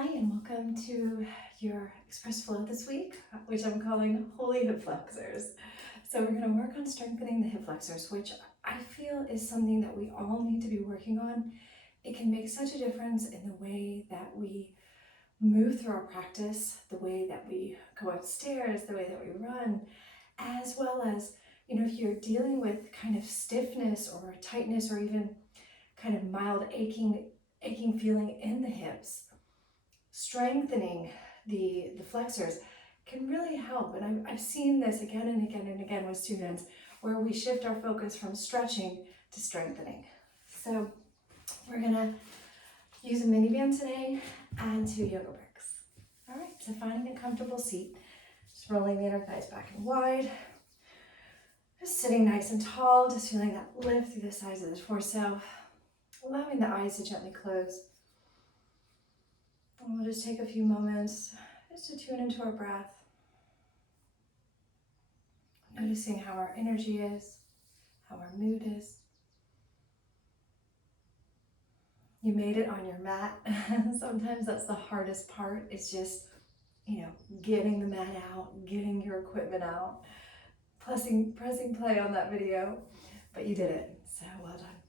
Hi and welcome to your Express Flow this week, which I'm calling Holy Hip Flexors. So we're going to work on strengthening the hip flexors, which I feel is something that we all need to be working on. It can make such a difference in the way that we move through our practice, the way that we go upstairs, the way that we run, as well as, if you're dealing with kind of stiffness or tightness or even kind of mild aching feeling in the hips. Strengthening the flexors can really help. And I've seen this again and again and again with students where we shift our focus from stretching to strengthening. So we're gonna use a mini band today and 2 yoga bricks. All right, so finding a comfortable seat, just rolling the inner thighs back and wide, just sitting nice and tall, just feeling that lift through the sides of the torso, allowing the eyes to gently close. And we'll just take a few moments just to tune into our breath, noticing how our energy is, how our mood is. You made it on your mat. Sometimes that's the hardest part, is just, getting the mat out, getting your equipment out, pressing play on that video, but you did it, so well done.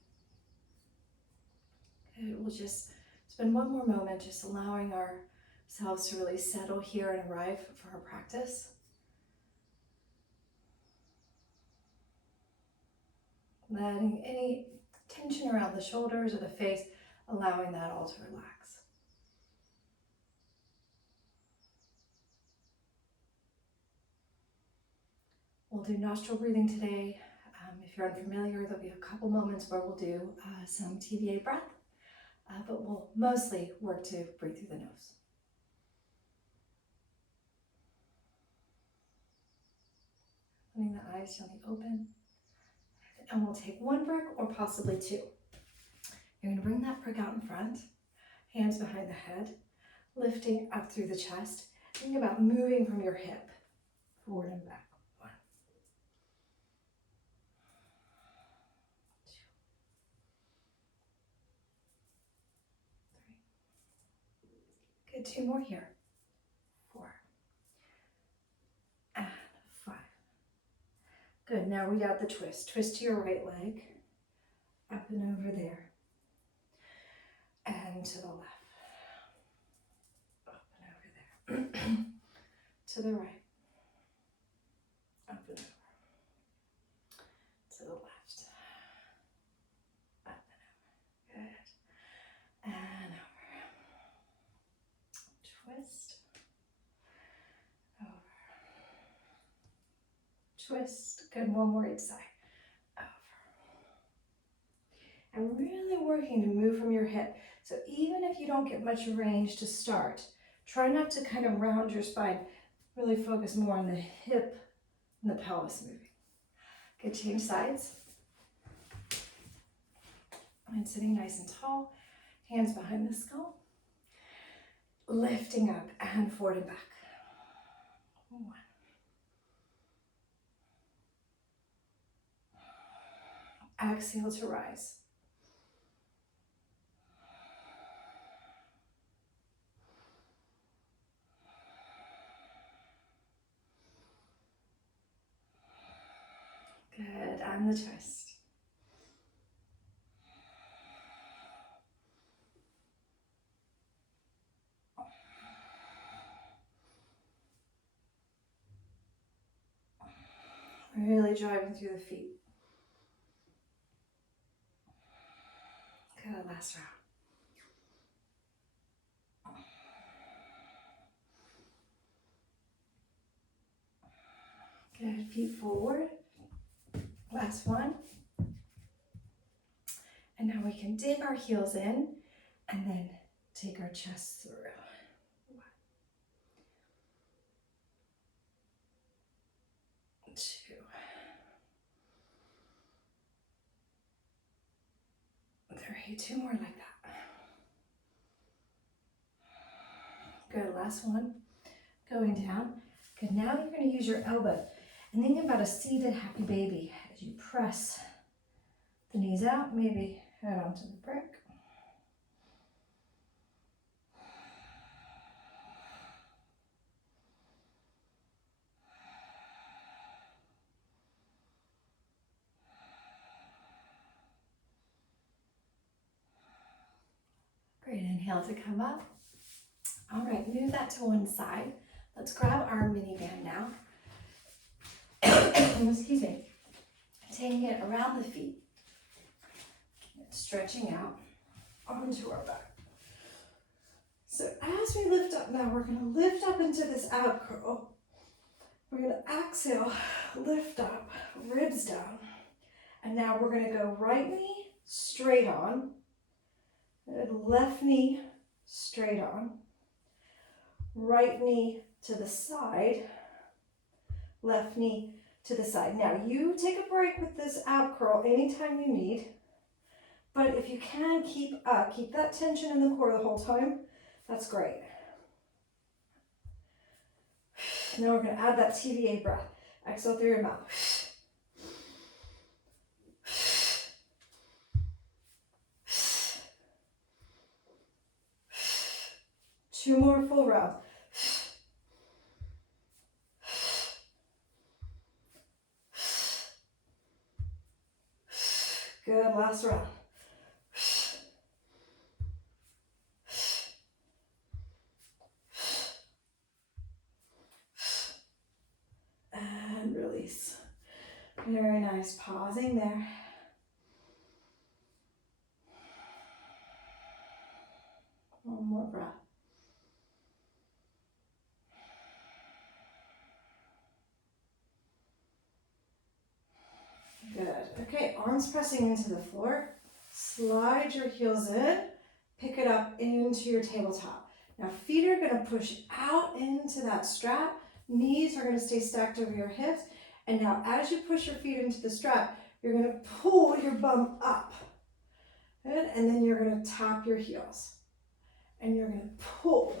Good, we'll just spend one more moment just allowing ourselves to really settle here and arrive for our practice. Letting any tension around the shoulders or the face, allowing that all to relax. We'll do nostril breathing today. If you're unfamiliar, there'll be a couple moments where we'll do some TVA breath, but we'll mostly work to breathe through the nose. Letting the eyes gently open. And we'll take one brick or possibly two. You're going to bring that brick out in front, hands behind the head, lifting up through the chest. Think about moving from your hip forward and back. 1, 2, 3. Good, 2 more here. 4 and 5. Good, now we got the twist. Twist to your right leg, up and over there, and to the left, up and over there, to the right, up and over, to the left, up and over, good, and over, twist, over, twist, good, one more each side, over. And really working to move from your hip. So even if you don't get much range to start, try not to kind of round your spine. Really focus more on the hip and the pelvis moving. Good, change sides. And sitting nice and tall, hands behind the skull. Lifting up and forward and back. 1. Exhale to rise. Good, and the twist. Really driving through the feet. Good, last round. Good, feet forward. Last one. And now we can dig our heels in and then take our chest through. 1, 2, 3, 2 more like that. Good, last one. Going down. Good, now you're going to use your elbow and think about a seated happy baby as you press the knees out, maybe head onto the brick. Great, inhale to come up. All right, move that to one side. Let's grab our mini band now. Excuse me. Taking it around the feet. Stretching out onto our back. So as we lift up now, we're going to lift up into this ab curl. We're going to exhale, lift up, ribs down. And now we're going to go right knee straight on, and left knee straight on, right knee to the side, left knee to the side. Now you take a break with this ab curl anytime you need, but if you can keep that tension in the core the whole time, that's great. Now we're going to add that TVA breath. Exhale through your mouth. 2 more full rounds. Good, last round. And release. Very nice, pausing there. One more breath. Good. Okay, arms pressing into the floor. Slide your heels in. Pick it up into your tabletop. Now feet are going to push out into that strap. Knees are going to stay stacked over your hips. And now as you push your feet into the strap, you're going to pull your bum up. Good. And then you're going to tap your heels. And you're going to pull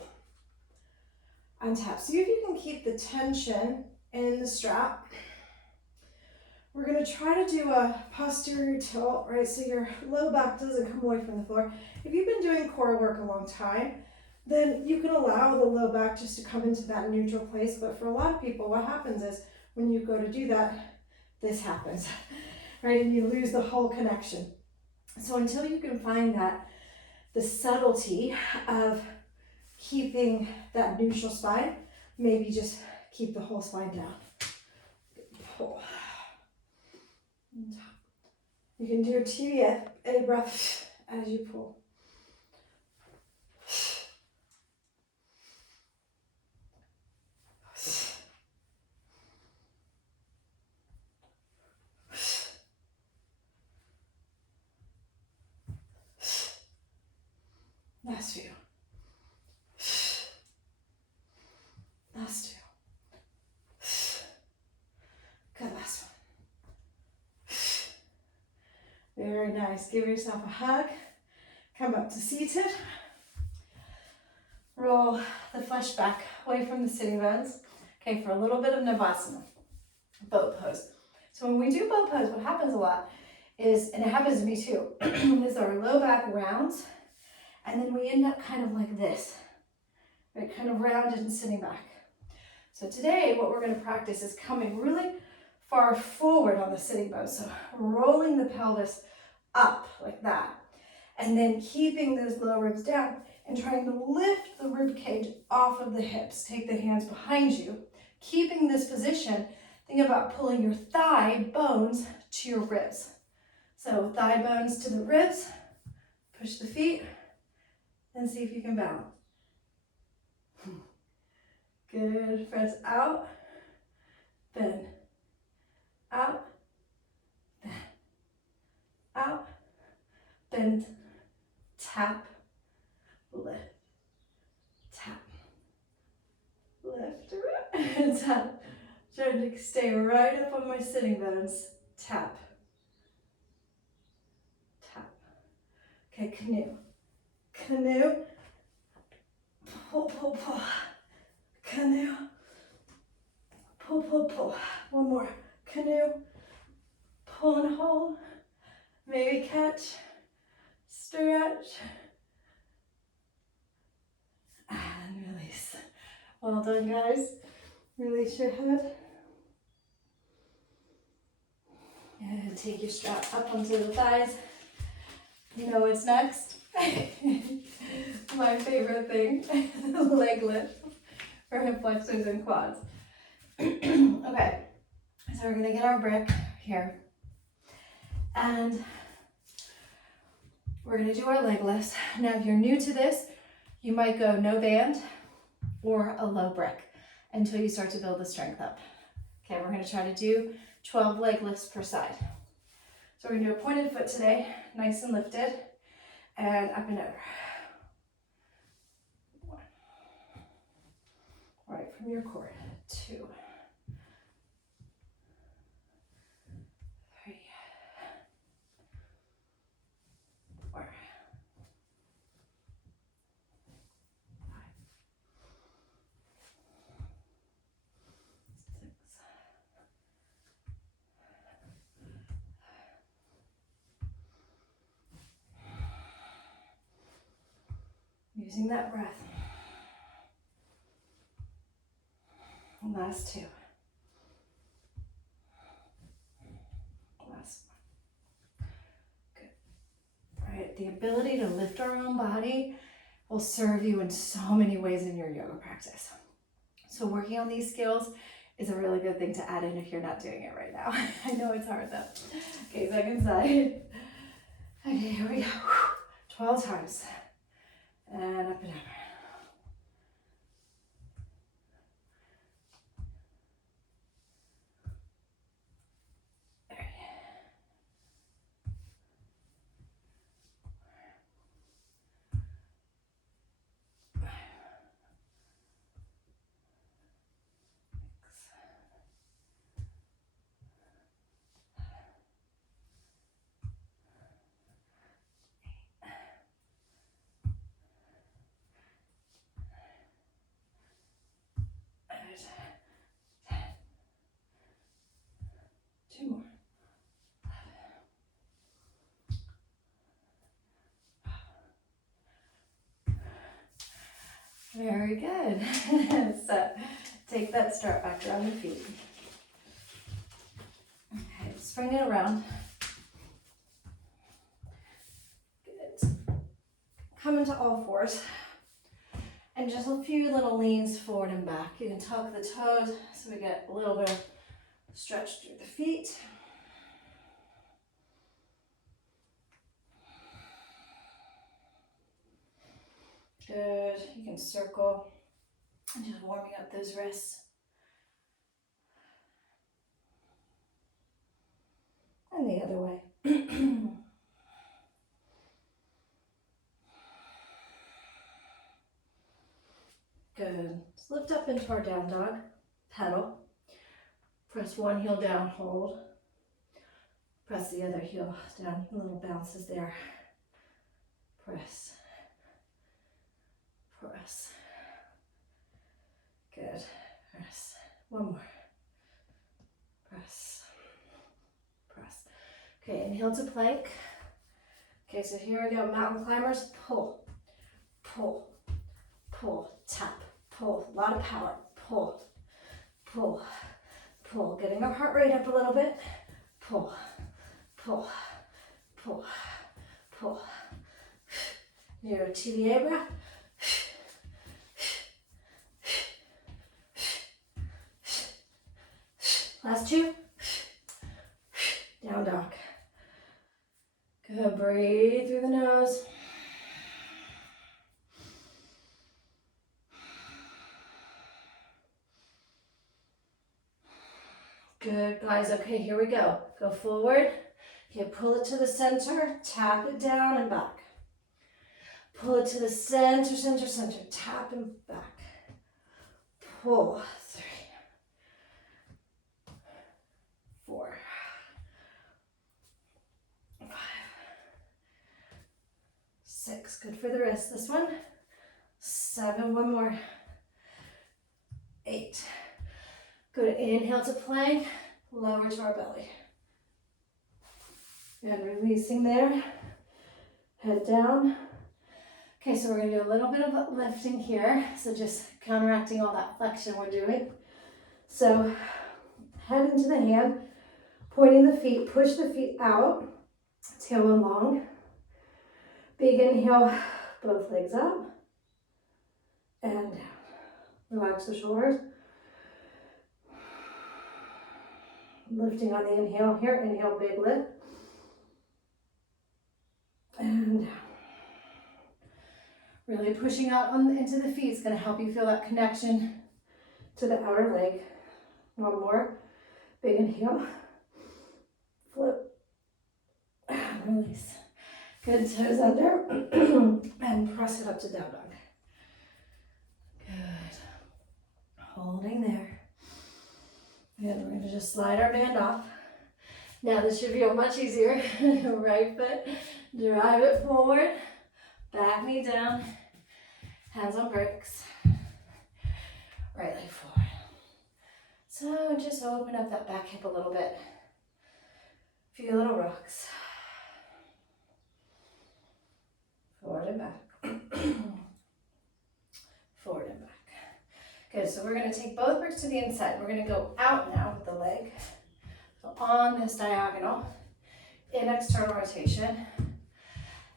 and tap. See if you can keep the tension in the strap. We're going to try to do a posterior tilt, right? So your low back doesn't come away from the floor. If you've been doing core work a long time, then you can allow the low back just to come into that neutral place. But for a lot of people, what happens is when you go to do that, this happens, right? And you lose the whole connection. So until you can find that, the subtlety of keeping that neutral spine, maybe just keep the whole spine down. Pull. You can do a TVA breath as you pull. Last few. Last two. Good, last one. Very nice. Give yourself a hug. Come up to seated. Roll the flesh back away from the sitting bones. Okay, for a little bit of Navasana, boat pose. So when we do boat pose, what happens a lot is, and it happens to me too, is our low back rounds, and then we end up kind of like this, right? Kind of rounded and sitting back. So today, what we're going to practice is coming really far forward on the sitting bones. So rolling the pelvis up like that, and then keeping those low ribs down and trying to lift the rib cage off of the hips. Take the hands behind you, keeping this position. Think about pulling your thigh bones to your ribs. So thigh bones to the ribs, push the feet, and see if you can balance. Good, press out, bend, out, bend, out, bend, tap, lift, tap, lift, tap. Trying to stay right up on my sitting bones, tap, tap. Okay, canoe, canoe, pull, pull, pull. Canoe, pull, pull, pull. One more. Canoe, pull and hold. Maybe catch, stretch, and release. Well done, guys. Release your head. And take your strap up onto the thighs. You know what's next. my favorite thing, leg lift for hip flexors and quads. Okay, so we're gonna get our brick here. And we're gonna do our leg lifts. Now, if you're new to this, you might go no band or a low brick until you start to build the strength up. Okay, we're gonna try to do 12 leg lifts per side. So we're gonna do a pointed foot today, nice and lifted, and up and over. 1, right from your core. 2, 3, 4, 5, 6. Using that breath. And last 2. Last 1. Good. All right, the ability to lift our own body will serve you in so many ways in your yoga practice. So working on these skills is a really good thing to add in if you're not doing it right now. I know it's hard though. Okay, second side. Okay, here we go. 12 times. And up and over. Two more. Very good. So take that start back around the feet. Okay, spring it around. Good. Come into all fours. And just a few little leans forward and back. You can tuck the toes so we get a little bit of stretch through the feet. Good. You can circle and just warming up those wrists. And the other way. Good. Let's lift up into our down dog. Pedal. Press one heel down, hold. Press the other heel down. Little bounces there. Press. Press. Good. Press. One more. Press. Press. Okay, inhale to plank. Okay, so here we go. Mountain climbers. Pull. Pull. Pull. Tap. Pull. A lot of power. Pull. Pull. Pull. Getting our heart rate up a little bit. Pull. Pull. Pull. Pull. Your TVA breath. Last 2. Down dog. Good. Breathe through the nose. Good, guys. Okay, here we go. Go forward. Okay, pull it to the center. Tap it down and back. Pull it to the center, center, center. Tap and back. Pull. 3, 4, 5, 6. Good for the wrist. This one. 7. One more. 8. Good. Inhale to plank. Lower to our belly. And releasing there. Head down. Okay, so we're going to do a little bit of lifting here. So just counteracting all that flexion we're doing. So head into the hand, pointing the feet, push the feet out, tailbone long. Big inhale, both legs up. and down. Relax the shoulders. Lifting on the inhale here. Inhale, big lift. And down. Really pushing out into the feet is going to help you feel that connection to the outer leg. One more. Big inhale. Flip. Release. Good, toes under. And press it up to down dog. Good. Holding there. And we're going to just slide our band off. Now this should feel much easier. Right foot, drive it forward. Back knee down. Hands on bricks. Right leg forward. So just open up that back hip a little bit. Few little rocks. Forward and back. Forward and back. Good, so we're gonna take both bricks to the inside. We're gonna go out now with the leg. So on this diagonal, in external rotation.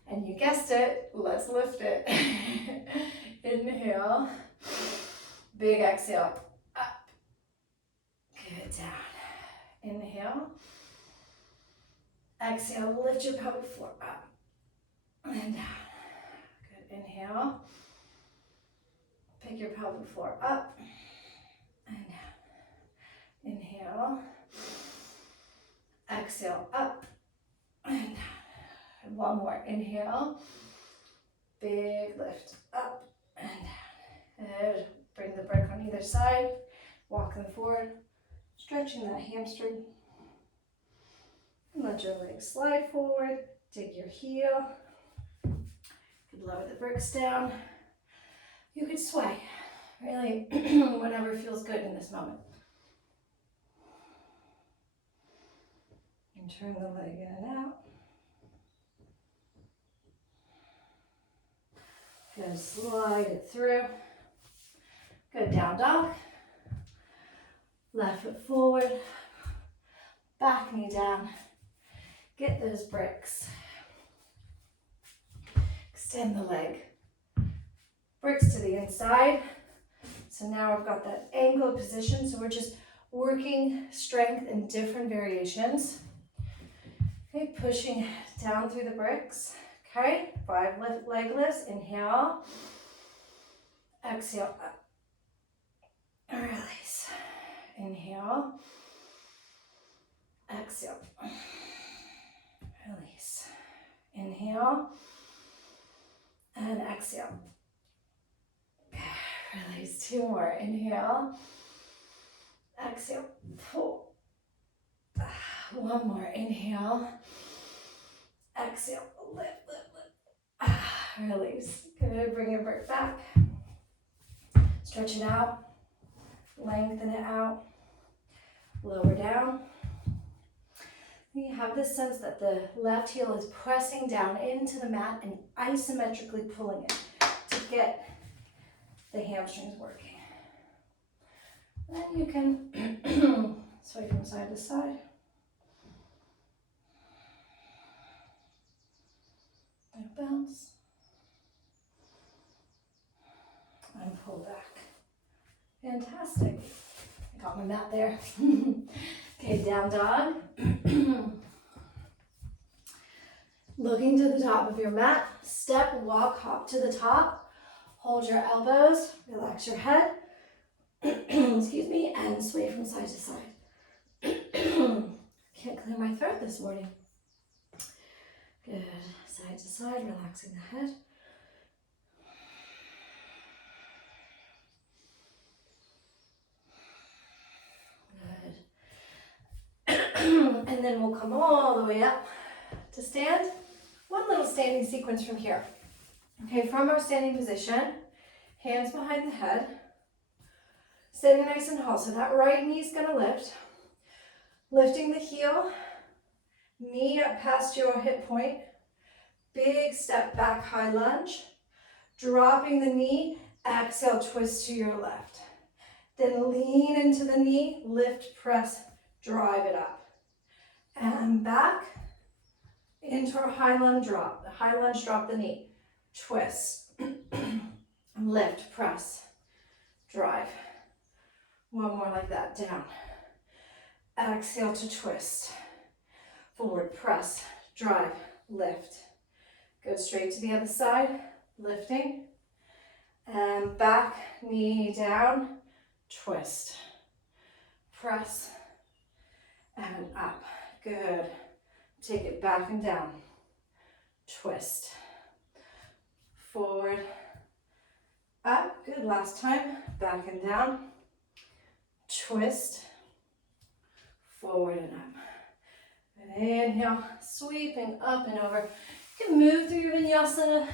And you guessed it, let's lift it. Inhale, big exhale, up. Good, down. Inhale. Exhale, lift your pelvic floor up and down. Good, inhale. Pick your pelvic floor up and down. Inhale. Exhale, up and down. And one more, inhale. Big lift, up and down. And bring the brick on either side. Walk them forward, stretching that hamstring. Let your legs slide forward. Dig your heel. You could lower the bricks down. You could sway. Really, whatever feels good in this moment. And turn the leg in and out. Good, slide it through. Good, down dog. Left foot forward. Back knee down. Get those bricks. Extend the leg. Bricks to the inside. So now I've got that angled position. So we're just working strength in different variations. Okay, pushing down through the bricks. Okay, 5 leg lifts. Inhale. Exhale up. Release. Inhale. Exhale. Release. Inhale. And exhale. Release. 2 more. Inhale. Exhale. Pull. 1 more. Inhale. Exhale. Lift, lift, lift. Release. Good. Bring your brick back. Stretch it out. Lengthen it out. Lower down. You have this sense that the left heel is pressing down into the mat and isometrically pulling it to get the hamstrings working. Then you can sway from side to side. And bounce. And pull back. Fantastic. I got my mat there. Okay, down dog. Looking to the top of your mat. Step, walk, hop to the top. Hold your elbows. Relax your head. Excuse me. And sway from side to side. Can't clear my throat this morning. Good. Side to side, relaxing the head. And then we'll come all the way up to stand. One little standing sequence from here. Okay, from our standing position, hands behind the head, standing nice and tall. So that right knee is going to lift. Lifting the heel, knee up past your hip point. Big step back, high lunge. Dropping the knee, exhale, twist to your left. Then lean into the knee, lift, press, drive it up. And back into our high lunge drop. The high lunge, drop the knee. Twist. Lift, press, drive. One more like that, down. Exhale to twist. Forward, press, drive, lift. Go straight to the other side, lifting. And back, knee down, twist. Press, and up. Good. Take it back and down. Twist. Forward, up. Good. Last time. Back and down. Twist. Forward and up. And inhale, sweeping up and over. You can move through your vinyasa,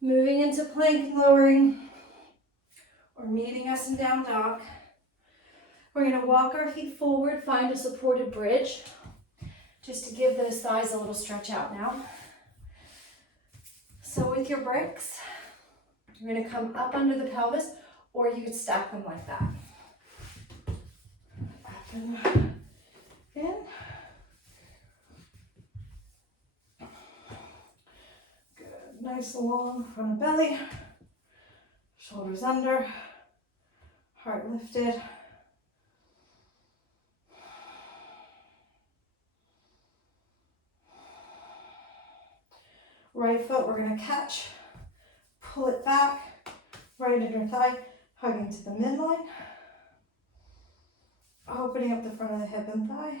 moving into plank and lowering, or meeting us in down dog. We're going to walk our feet forward, find a supported bridge, just to give those thighs a little stretch out now. So with your bricks, you're going to come up under the pelvis, or you could stack them like that. Up and in. Good. Nice long front of belly. Shoulders under. Heart lifted. Right foot we're going to catch. Pull it back. Right inner thigh. Hugging to the midline. Opening up the front of the hip and thigh.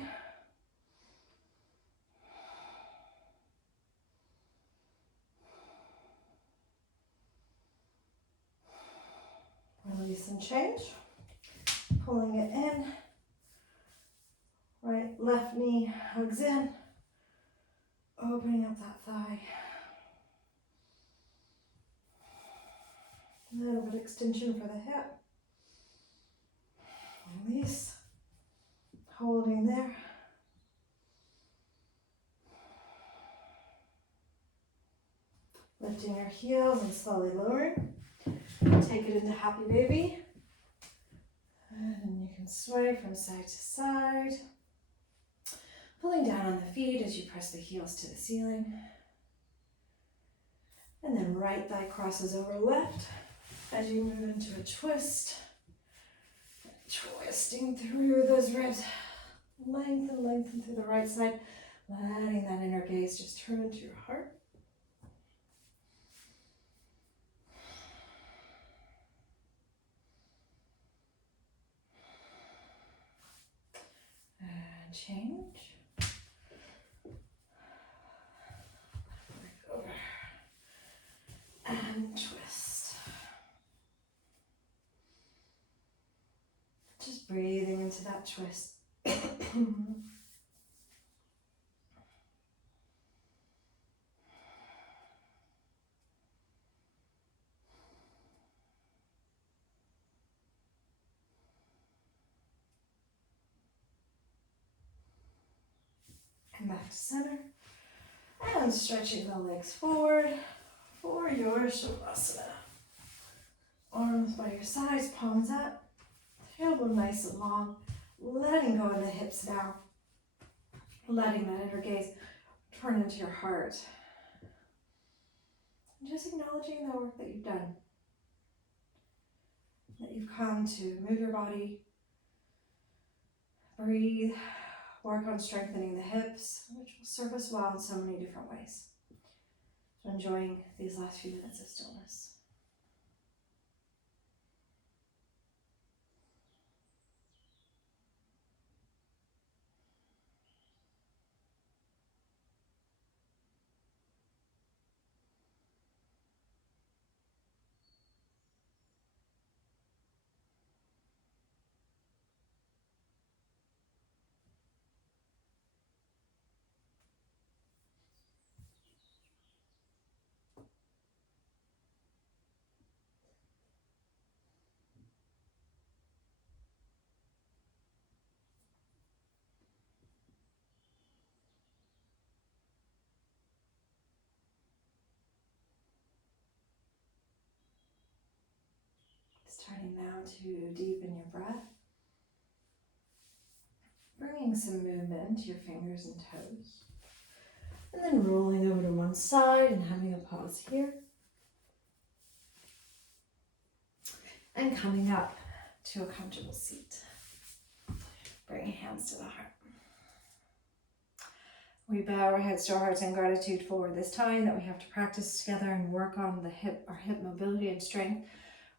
Release and change. Pulling it in. Right, left knee hugs in. Opening up that thigh. A little bit of extension for the hip. Release. Holding there. Lifting your heels and slowly lowering. Take it into happy baby. And you can sway from side to side. Pulling down on the feet as you press the heels to the ceiling. And then right thigh crosses over left as you move into a twist. Twisting through those ribs. Lengthen through the right side. Letting that inner gaze just turn into your heart. And change. Over. And twist. Just breathing into that twist. And back to center. And stretching the legs forward for your Shavasana. Arms by your sides, palms up. Tailbone nice and long. Letting go of the hips now. Letting that inner gaze turn into your heart. And just acknowledging the work that you've done. That you've come to move your body. Breathe. Work on strengthening the hips, which will serve us well in so many different ways. So enjoying these last few minutes of stillness. Starting now to deepen your breath. Bringing some movement to your fingers and toes. And then rolling over to one side and having a pause here. And coming up to a comfortable seat. Bring hands to the heart. We bow our heads to our hearts in gratitude for this time that we have to practice together and work on our hip mobility and strength,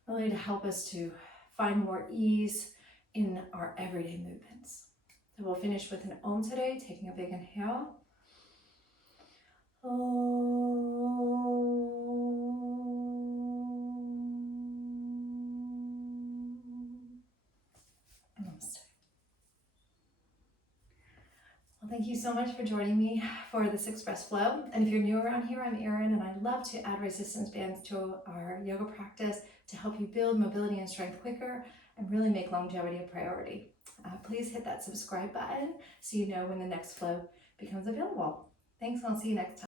really to help us to find more ease in our everyday movements. So we'll finish with an Om today, taking a big inhale. Namaste. Well, thank you so much for joining me for this Express Flow. And if you're new around here, I'm Erin, and I love to add resistance bands to our yoga practice to help you build mobility and strength quicker and really make longevity a priority. Please hit that subscribe button so you know when the next flow becomes available. Thanks, and I'll see you next time.